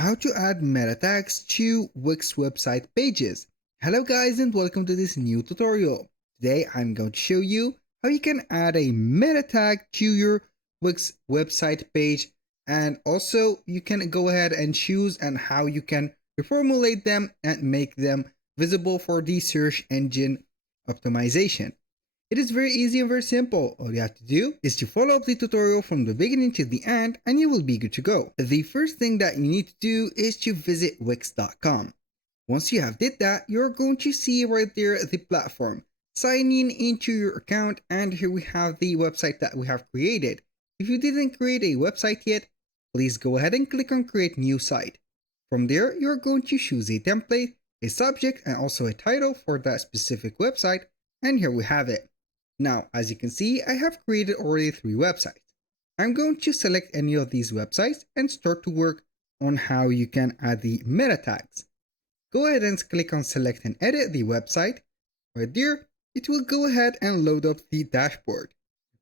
how to add meta tags to Wix website pages. Hello guys and welcome to this new tutorial. Today I'm going to show you how you can add a meta tag to your Wix website page, and also you can go ahead and choose and how you can reformulate them and make them visible for the search engine optimization. It is very easy and very simple. All you have to do is to follow up the tutorial from the beginning to the end and you will be good to go. The first thing that you need to do is to visit wix.com. Once you have did that, you're going to see right there the platform. Sign in into your account, and here we have the website that we have created. If you didn't create a website yet, please go ahead and click on create new site. From there, you're going to choose a template, a subject, and also a title for that specific website, and here we have it. Now, as you can see, I have created already 3 websites. I'm going to select any of these websites and start to work on how you can add the meta tags. Go ahead and click on select and edit the website. Right there, it will go ahead and load up the dashboard.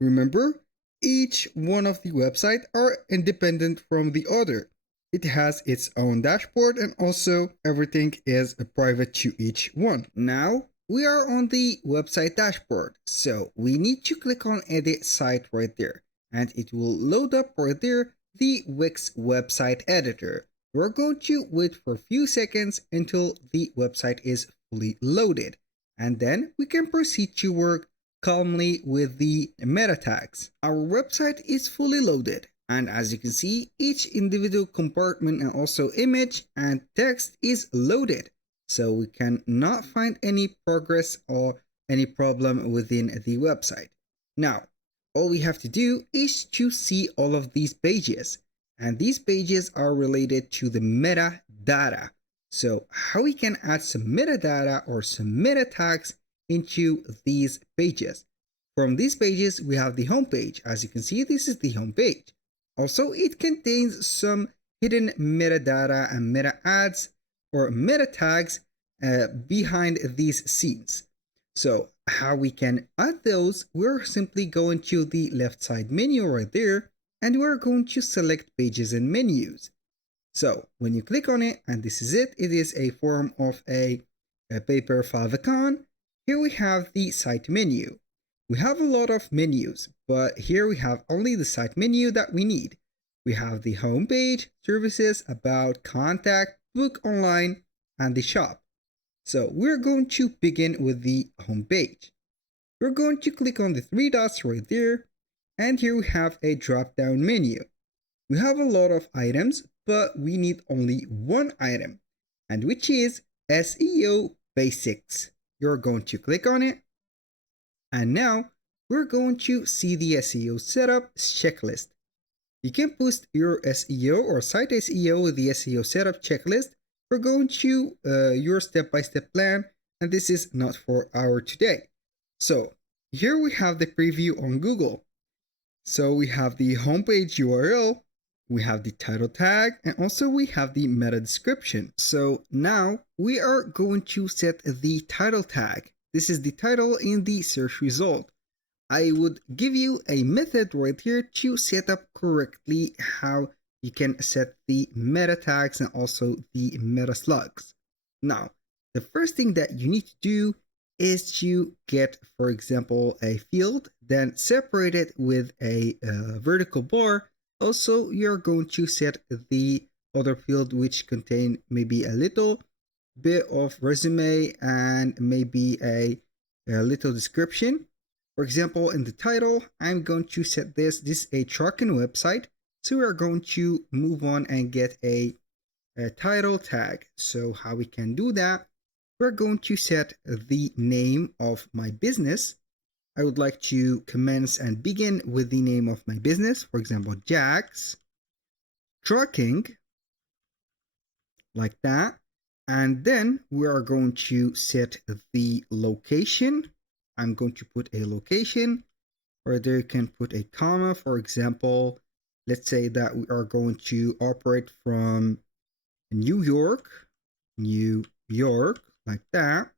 Remember, each one of the websites are independent from the other. It has its own dashboard and also everything is private to each one. Now, we are on the website dashboard, so we need to click on edit site right there, and it will load up right there the Wix website editor. We're going to wait for a few seconds until the website is fully loaded, and then we can proceed to work calmly with the meta tags. Our website is fully loaded, and as you can see, each individual compartment and also image and text is loaded. So we cannot find any progress or any problem within the website. Now, all we have to do is to see all of these pages. And these pages are related to the metadata. So how we can add some metadata or some meta tags into these pages. From these pages, we have the home page. As you can see, this is the home page. Also, it contains some hidden metadata and meta ads or meta tags behind these scenes. So how we can add those, we're simply going to the left side menu right there, and we're going to select pages and menus. So when you click on it, and this is it is a form of a paper favicon. Here we have the site menu. We have a lot of menus, but here we have only the site menu that we need. We have the home page, services, about, contact, book online, and the shop. So we're going to begin with the home page. We're going to click on the 3 dots right there, and here we have a drop down menu. We have a lot of items, but we need only one item, and which is SEO Basics. You're going to click on it, and now we're going to see the SEO setup checklist. You can post your SEO or site SEO with the SEO setup checklist. We're going to your step-by-step plan, and this is not for our today. So here we have the preview on Google. So we have the homepage URL, we have the title tag, and also we have the meta description. So now we are going to set the title tag. This is the title in the search result. I would give you a method right here to set up correctly how you can set the meta tags and also the meta slugs. Now, the first thing that you need to do is to get, for example, a field, then separate it with a vertical bar. Also, you're going to set the other field which contain maybe a little bit of resume and maybe a little description. For example, in the title, I'm going to set this is a trucking website. So we are going to move on and get a title tag. So how we can do that, we're going to set the name of my business. I would like to commence and begin with the name of my business. For example, Jack's Trucking, like that. And then we are going to set the location. I'm going to put a location, or there you can put a comma. For example, let's say that we are going to operate from New York, like that.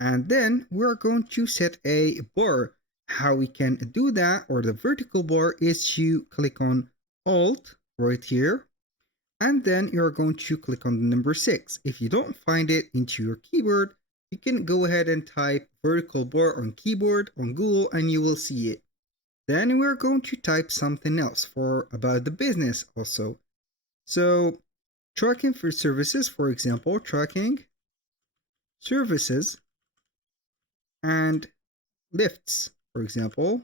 And then we're going to set a bar. How we can do that, or the vertical bar, is to click on Alt right here. and then you're going to click on the number 6. If you don't find it into your keyboard, you can go ahead and type vertical bar on keyboard on Google and you will see it. Then we're going to type something else for about the business also. So tracking for services, for example, tracking services and lifts, for example,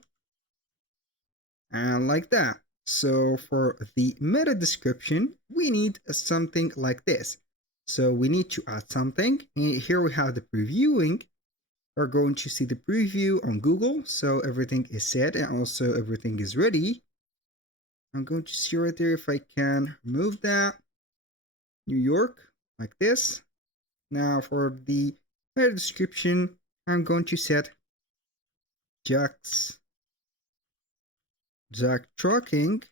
and like that. So for the meta description, we need something like this. So we need to add something. And here we have the previewing. We're going to see the preview on Google. So everything is set and also everything is ready. I'm going to see right there if I can remove that. New York, like this. Now for the meta description, I'm going to set Jack Trucking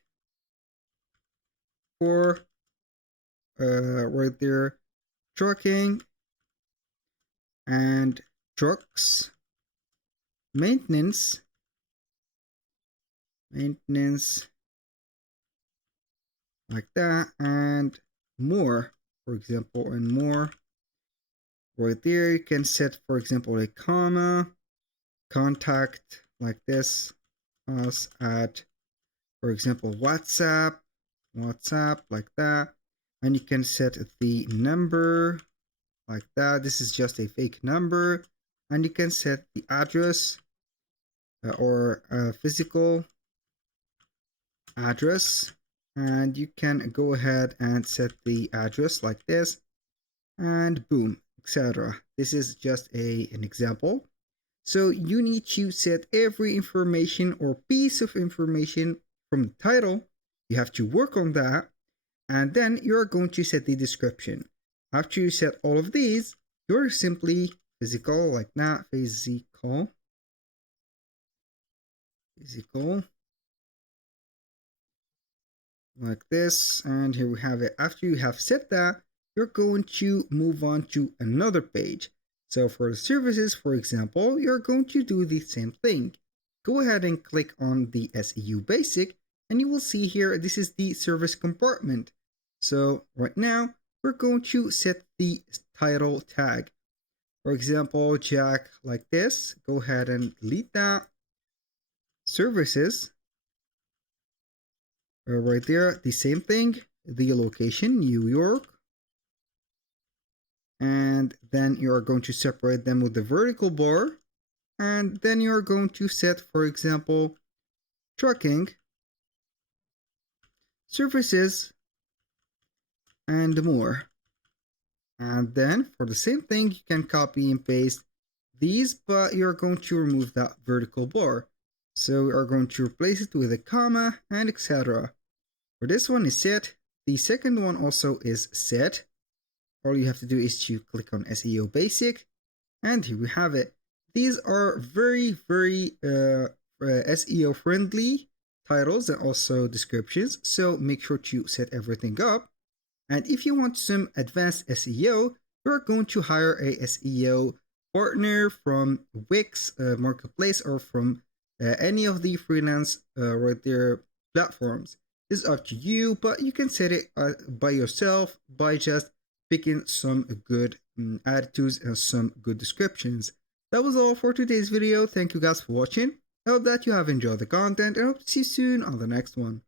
for right there, trucking and trucks maintenance like that, and more, for example, and more. Right there you can set, for example, a comma, contact like this, us at, for example, WhatsApp like that, and you can set the number like that. This is just a fake number, and you can set the address or physical address, and you can go ahead and set the address like this, and boom, etc. This is just an example. So you need to set every information or piece of information from the title. You have to work on that, and then you're going to set the description. After you set all of these, you're simply physical like that, physical like this, and here we have it. After you have set that, you're going to move on to another page. So for the services, for example, you're going to do the same thing. Go ahead and click on the SEO basic, and you will see here this is the service compartment. So right now we're going to set the title tag. For example, Jack like this. Go ahead and delete that. Services, right there, the same thing, the location, New York, and then you are going to separate them with the vertical bar, and then you are going to set, for example, trucking, services, and more. And then for the same thing, you can copy and paste these, but you're going to remove that vertical bar. So we are going to replace it with a comma and etc. For this one is set. The second one also is set. All you have to do is to click on SEO basic, and here we have it. These are very SEO friendly titles and also descriptions, so make sure to set everything up. And if you want some advanced SEO, you're going to hire a SEO partner from Wix marketplace or from any of the freelance right there platforms. It's up to you, but you can set it by yourself by just picking some good attitudes and some good descriptions. That was all for today's video. Thank you guys for watching. I hope that you have enjoyed the content and hope to see you soon on the next one.